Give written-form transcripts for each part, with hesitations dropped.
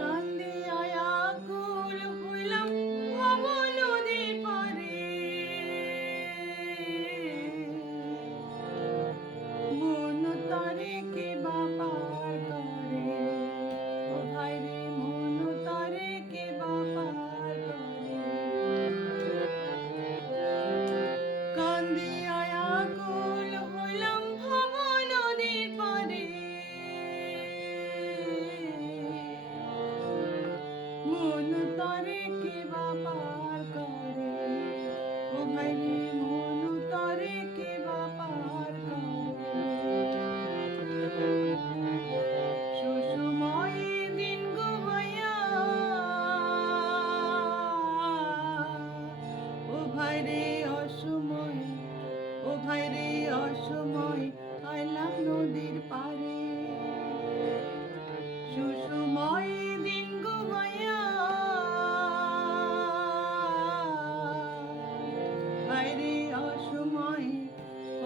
কান্দিয়া আকুল হইলাম ভব নদীর পারে, মন তারে কে বা পার করে, ও ভাই রে মন তারে কে বা পার করে। কান্দিয়া আকুল হইলাম ভব নদীর পারে, মন তারে কে বা পার করে, ও ভাই রে মন তারে কে বা পার করে। সুষময় দিন গোবাইয়া, ও ভাই রে অসময়, ও ভাই রে অসময় আইলাম নদীর পারে। সুষময় দিন গোবাইয়া, ভাই রে অসময়,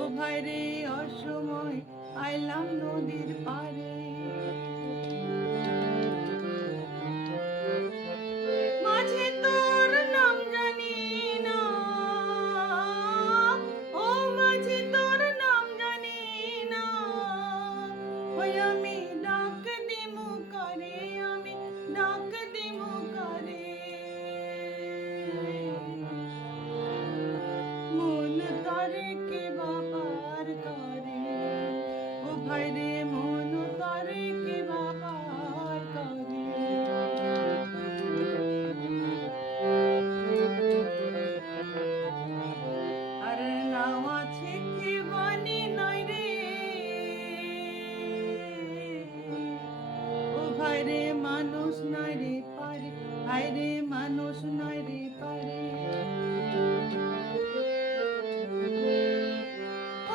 ও ভাই রে অসময় আইলাম নদীর পারে। মাঝে তোর নাম জানি না, ও মাঝে তোর নাম জানি না, ওই আমি ডাক দিমু করে, আমি ডাক দিমু করে। মন তারে কে বা পার করে, ও ভাই রে মন তারে কে বা পার করে। আর নাও আছে কে বানি নাই রে, ও ভাই রে মানুষ নাই রে পারে, ভাই রে মানুষ নাই রে পারে।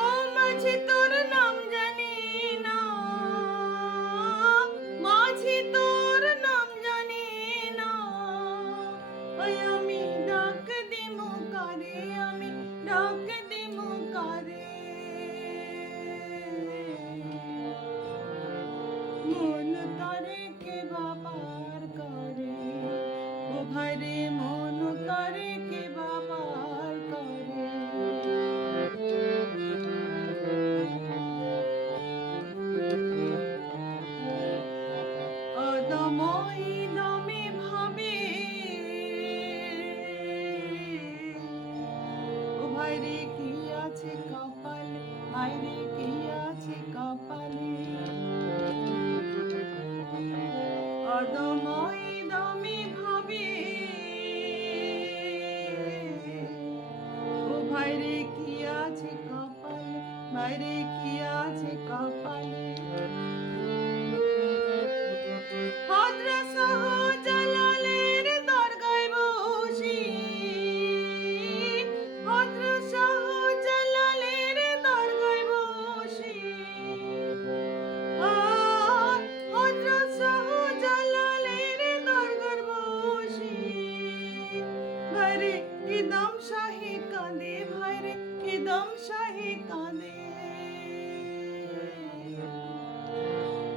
ও মাঝি তোর নাম জানি না, মাঝি তোর নাম জানি না, ওই আমি ডাক দিমু কারে, আমি ডাক দিমু কারে। মন তারে কে বা পার করে, ও ভাই রে মন তারে কে বা পার করে। অদময় দমে ভাবে, ও ভাই রে কি আছে কপালে, ভাই রে কি আছে কপালে। অদময় দমে ভাবে, ও ভাই রে কি আছে কপালে, ভাই রে কি আছে কপালে। হযরত শাহজালালের দরগায় বসি, হযরত শাহজালালের দরগায় বসি, হযরত শাহজালালের দরগায় বসি, ভাই রে ইদম শাহী কাঁদে, ভাই রে ইদম শাহী কাঁদে।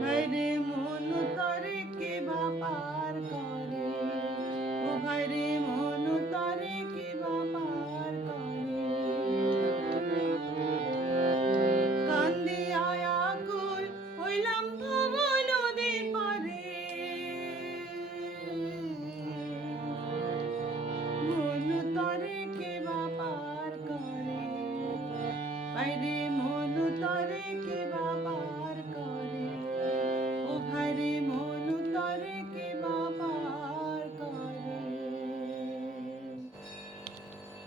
ভাই রে মন তারে কে বা পার করে, ও ভাই রে মন তারে কে বা পার করে। কান্দিয়া আকুল হইলাম ভব নদীর পারে, মন তারে কে বা পার করে, ভাই রে মন তারে কে বা